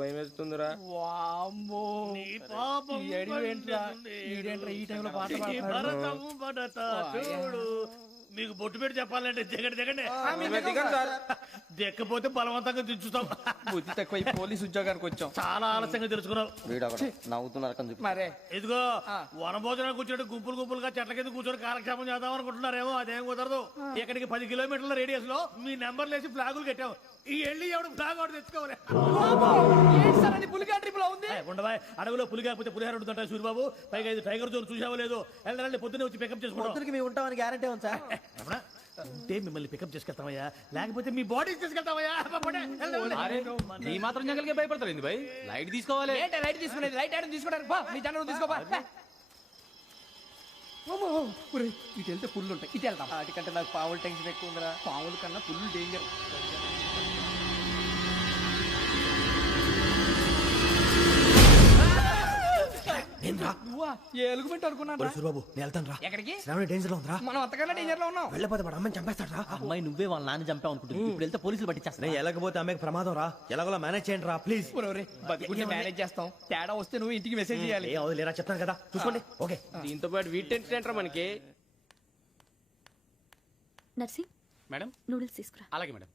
భయం వేస్తుందిరా. వామ్మో నీ పాపం ఈ అడిగేంట్రా ఈడేంట్రా ఈ టైంలో పాట పాడుతున్నాడు? భరతము భరత చూడు. మీకు బొట్టు పెట్టి చెప్పాలంటే దిగండి దిగండి. దిగండి సార్. దిక్కపోతే బలవంతంగా దించుతాం. బుద్ధి తక్కువ పోలీస్ ఉద్యోగానికి వచ్చాం. చాలా ఆలస్యంగా తెలుసుకున్నావు. నవ్వుతున్నారు. మరే ఇదిగో వనభోజనానికి కూర్చోటి గుంపులు గుంపులుగా చెట్ల కింద కూర్చొని కాలక్షేపం చేద్దాం అనుకుంటున్నారేమో. అదేం కుదరదు. ఇక్కడికి 10 కిలోమీటర్ల రేడియస్ లో మీ నెంబర్లు వేసి ఫ్లాగులు కట్టాం. ఈ వెళ్ళి ఎవడు ఫ్లాగ్ ఒకటి తెచ్చుకోవాలి. పులిగా ట్రిప్ లో ఉంది. ఉండవా అడవిలో పులి కాకపోతే పులిహార ఉంటుంటాయి సూరిబాబు. పైగా ఇది టైగర్ జోన్ చూసావో లేదో. వెళ్ళాలంటే పొద్దున్నే వచ్చి పికప్ చేసుకుంటాం. మేము ఉంటామని గ్యారంటీ ఉంది సార్. ఉంటే మిమ్మల్ని పికప్ చేసుకెళ్తామయ్యా, లేకపోతే మీ బాడీ తీసుకెళ్తామయ్యా. నీ మాత్రం జంగల్కే భయపడతారు ఏంది భయ్? లైట్ తీసుకోవాలి. లైట్ తీసుకునేది లైట్ ఐటమ్ తీసుకోవడానికి బా నీ జనం తీసుకోబా. ఇటు వెళ్తే పుల్లు ఉంటాయి, ఇటు వెళ్తాం. వాటికంటే నాకు పావులు టెన్షన్ ఎక్కువ ఉందిరా. పాముల కన్నా పుల్లు డేంజర్. నువ్వా ఏ ఎలుగుబెట్టి అనుకున్నాను. సూరిబాబు నేను వెళ్తాను రా. ఎక్కడికి? శ్రావణి డేంజర్ లో ఉందిరా. మనం అంతకన్నా డేంజర్ లో ఉన్నాం. వెళ్ళపోతే వాడు అమ్మని చంపేస్తాడు రా. అమ్మాయి నువ్వే వాళ్ళ నాన్న చంపావు అనుకుంటుంది. ఇప్పుడు వెళ్తే పోలీసులు పట్టించేస్తా. నేను వెళ్ళకపోతే అమ్మాయికి ప్రమాదం రా. ఎలాగోలా మేనేజ్ చేయండి రా ప్లీజ్. బతుకుంటే మేనేజ్ చేస్తాం. తేడా వస్తే నువ్వు ఇంటికి మెసేజ్ చేయాలి. ఏ అవలేరా చెప్తాను కదా చూసుకోండి. ఓకే దీంతో పాటు వీటి టెన్షన్ ఏంట్రా మనకి. నర్సింగ్ మేడం నూడిల్స్ తీసుకురా. అలాగే మేడం.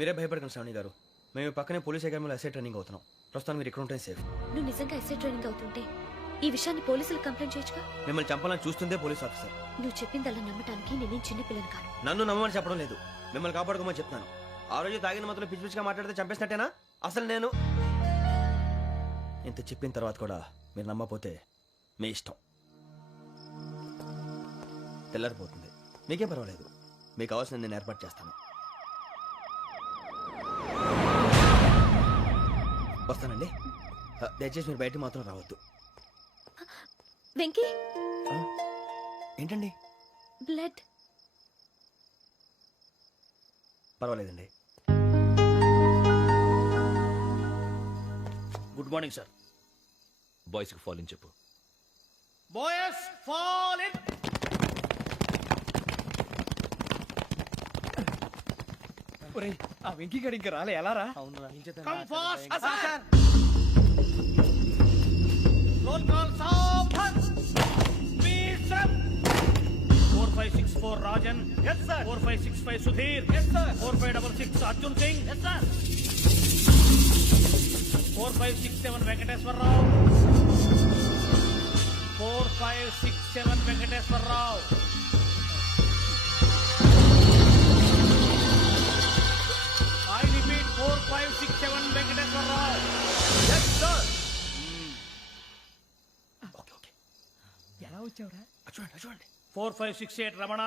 మీరే భయపడకండి శ్రావణి గారు. మేము పక్కనే పోలీస్ అకాడమీలో ఎస్ఐ ట్రైనింగ్ అవుతున్నాం. ప్రస్తుతం మీరు ఇక్కడ ఉంటే సేఫ్. నువ్వు నిజంగా ఎస్ఐ ట్రైనింగ్ అవుతుంటే ఈ విషయాన్ని పోలీసులకు కంప్లైంట్ చేయొచ్చుగా. మిమ్మల్ని చంపాలని చూస్తుందే పోలీస్ ఆఫీసర్. నువ్వు చెప్పిందల్లా నమ్మటానికి నేనేం చిన్న పిల్లని కాను. నన్ను నమ్మమని చెప్పడం లేదు, మిమ్మల్ని కాపాడుకోమని చెప్తున్నాను. ఆ రోజు తాగిన మొదలు పిచ్చి పిచ్చిగా మాట్లాడితే చంపేసినట్టేనా? అసలు నేను ఇంత చెప్పిన తర్వాత కూడా మీరు నమ్మపోతే మీ ఇష్టం. తెల్లారిపోతుంది, మీకేం పర్వాలేదు. మీకు కావాల్సిన నేను ఏర్పాటు చేస్తాను. వస్తానండి. దయచేసి మీరు బయట మాత్రం రావద్దు. వెంకీ ఏంటండి? బ్లడ్. పర్వాలేదండి. Good morning sir. బాయ్స్ కి ఫాల్ ఇన్ చెప్పు. Boys fall in. ఆ వెంకీ గడి ఇంకా రాలే. ఎలా రా? Come fast sir. Roll call సావధాన్. Speed step. 4564 Rajan. yes sir. 4565 Sudheer. yes sir. 4566 Arjun Singh. yes sir. 4567 Venkateswararao. 4567 Venkateswararao. I repeat 4567 Venkateswararao. yes sir. Okay okay. ఎలా వచ్చావురా? చూడండి చూడండి. 4568 Ramana.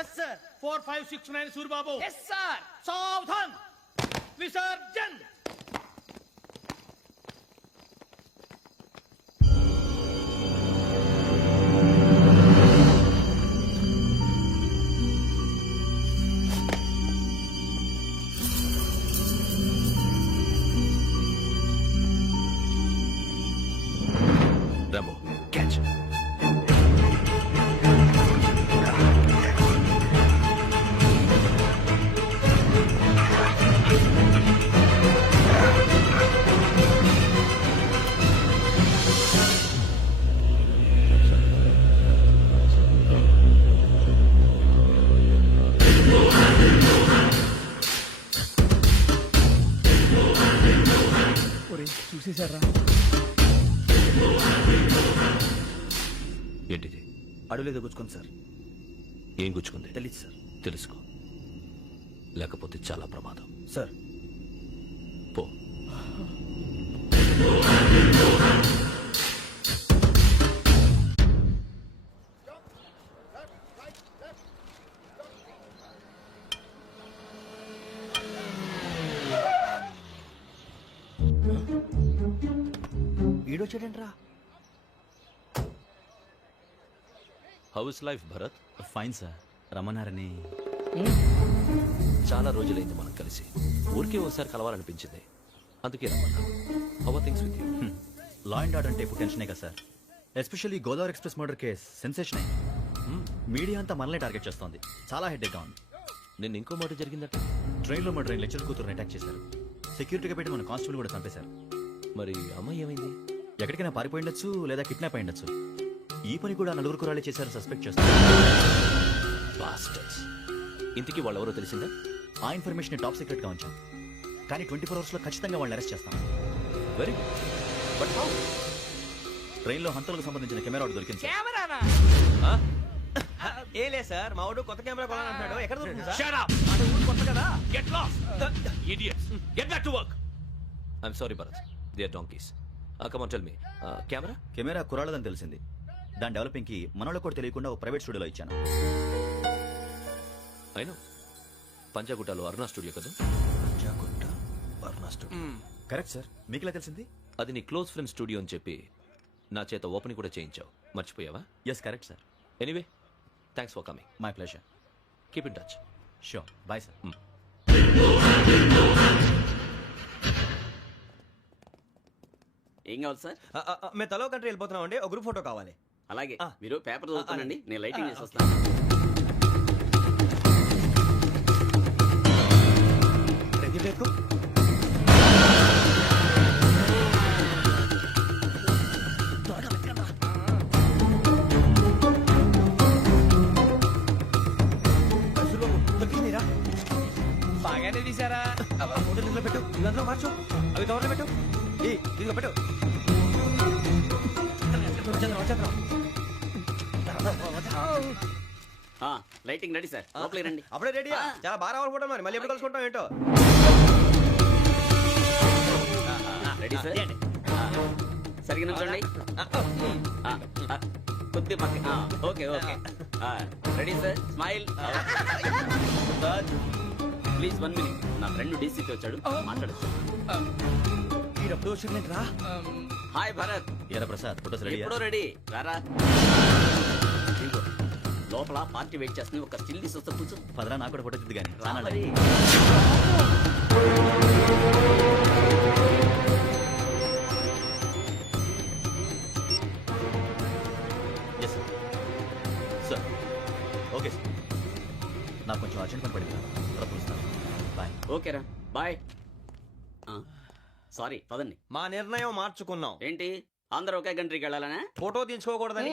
Yes sir. 4569 Suribabu. Yes sir. సావధాన్. విసర్జన్. Rambo catch. తీసారా? ఏంటిది? అడుగులేదు గుచ్చుకోండి సార్. ఏం గుచ్చుకుంది? తెలీదు సార్. తెలుసుకో, లేకపోతే చాలా ప్రమాదం. సార్ పో. ఈడొచ్చాడేంట్రా? How is life Bharat? Fine sir. రమ్మన్నారని. చాలా రోజులైంది మనం కలిసి. ఊరికే ఓసారి కలవాలనిపించింది, అందుకే రమ్మన్నా. How are things with you? Law and order అంటే ఇప్పుడు టెన్షనే కదా sir. Especially Godavari express murder case sensation అయింది. మీడియా అంతా మనల్ని టార్గెట్ చేస్తోంది. చాలా హెడ్ఏక్గా ఉంది. నిన్న ఇంకో మాట జరిగిందట. ట్రైన్లో మా ట్రైన్ లెక్చర్ కూతురుని అటాక్ చేశారు. సెక్యూరిటీగా పెట్టి మన కానిస్టేబుల్ కూడా చంపేశారు. మరి అమ్మాయి ఏమైంది? ఎక్కడికైనా పారిపోయి ఉండొచ్చు, లేదా కిడ్నాప్ అయి ఉండొచ్చు. ఈ పని కూడా నలుగురు కురాలే చేశారు సస్పెక్ట్ చేస్తారు. బాస్టర్స్. ఇంతకీ వాళ్ళెవరో తెలిసిందా? ఆ ఇన్ఫర్మేషన్ టాప్ సీక్రెట్ గా ఉంచాం, కానీ 24 hours లో ఖచ్చితంగా వాళ్ళని అరెస్ట్ చేస్తాం. Very good. But how? ట్రైన్లో హంతలకు సంబంధించిన కెమెరా ఒకటి దొరికింది సార్. కెమెరానా? ఏలే సార్, మా వాడు కొత్త కెమెరా కొనాలంటున్నాడు. ఎక్కడ దొరుకుతుంది సార్? Shut up! కొత్త కదా? Get lost! Idiots! Get back to work! I'm sorry Bharat, they are donkeys. Come on tell me, camera? Camera కురాలదని తెలిసింది. దాని డెవలపింగ్ కి మనలో కూడా తెలియకుండా ఒక ప్రైవేట్ స్టూడియోలో ఇచ్చాను. అయినా పంజాగుట్టలో అరుణా స్టూడియో కదా? పంజాగుట్ట వర్ణ స్టూడియో. Correct sir. మీకు ఎలా తెలిసింది? అది నీ క్లోజ్ ఫ్రెండ్ స్టూడియో అని చెప్పి నా చేత ఓపెనింగ్ కూడా చేయించావు. మర్చిపోయావా? Yes correct sir. Anyway, thanks for coming. My pleasure. Keep in touch. Sure. Bye sir. ఏం కావాలి సార్? మేము తలో కంట్రీ వెళ్ళిపోతున్నాం అండి. ఒక గ్రూప్ ఫోటో కావాలి. అలాగే ఆ. మీరు పేపర్ చదువుతానండి, అలాగే. నేను లైటింగ్ చేసి వస్తాను. Ready break. బాగానే తీసారా? ఫోటో ఇందులో పెట్టు, ఇందులో మార్చు, అవి కవర్లో పెట్టు. ఇదిగో పెట్టు. లైటింగ్ రెడీ సార్, లోపలికి రండి. అప్పుడే రెడీ. చాలా బాగా రావాలి ఫోటో. మరి మళ్ళీ ఎప్పుడు కలుసుకుంటాం ఏంటో. Ready sir. సరిగ్గా నుంచోండి. కొద్ది పక్క. Okay okay. Ready sir. Smile. Please 1 minute. నా ఫ్రెండ్ డీసీపీ వచ్చాడు, మాట్లాడచ్చు. ఈడప్పుడు వచ్చిందేంట్రా? హాయ్ భరత్. ఎరా ప్రసాద్, ఫోటోస్ రెడీ? ఎప్పుడో రెడీ. రారా. ఇదిగో, లోపల పార్టీ వెయిట్ చేస్తుంది. ఒక స్టిల్ తీసి వస్తే కూర్చో. పదరా, నాకు కూడా ఫోటో తిద్దు కానీ. రా మరి. Yes sir. Sir okay sir. నాకు కొంచెం అర్జెంట్ పని పడింది, తర్వాత పిలుస్తాను. బాయ్. ఓకేరా, బాయ్. సారీ, పదండి. మా నిర్ణయం మార్చుకున్నాం. ఏంటి, అందరూ ఒకే కంట్రీకి వెళ్ళాలనే? ఫోటో తీసుకోకూడదని.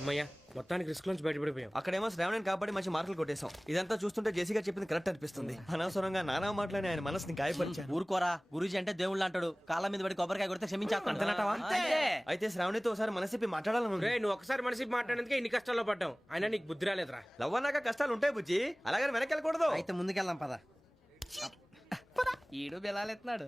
అమ్మయ్యా, మొత్తానికి రిస్క్ నుంచి బయటపడిపోయాం. అక్కడేమో శ్రావణిని కాబట్టి మంచి మార్కులు కొట్టేశాం. ఇదంతా చూస్తుంటే జేసీగా చెప్పింది కరెక్ట్ అనిపిస్తుంది. అనవసరంగా నానా మాటలని ఆయన మనసుని గాయపరిచాను. ఊరుకోరా, గురూజీ అంటే దేవుళ్ళు అంటాడు. కాళ్ళ మీద పడి కొబ్బరికాయ కొడితే క్షమించేస్తాను. అంతే. అయితే శ్రావణితో ఒకసారి మనసిప్పి మాట్లాడాలను. నువ్వు ఒకసారి మనిషి మాట్లాడేందుకే ఇన్ని కష్టాల్లో పడ్డావు. అయినా నీకు బుద్ధి రాలేదురా. లవ్ అన్నాక కష్టాలు ఉంటాయి బుజ్జి, అలాగని వెనక్కి వెళ్ళకూడదు. అయితే ముందుకెళ్దాం పద. ఈడు బెలాలెత్తున్నాడు.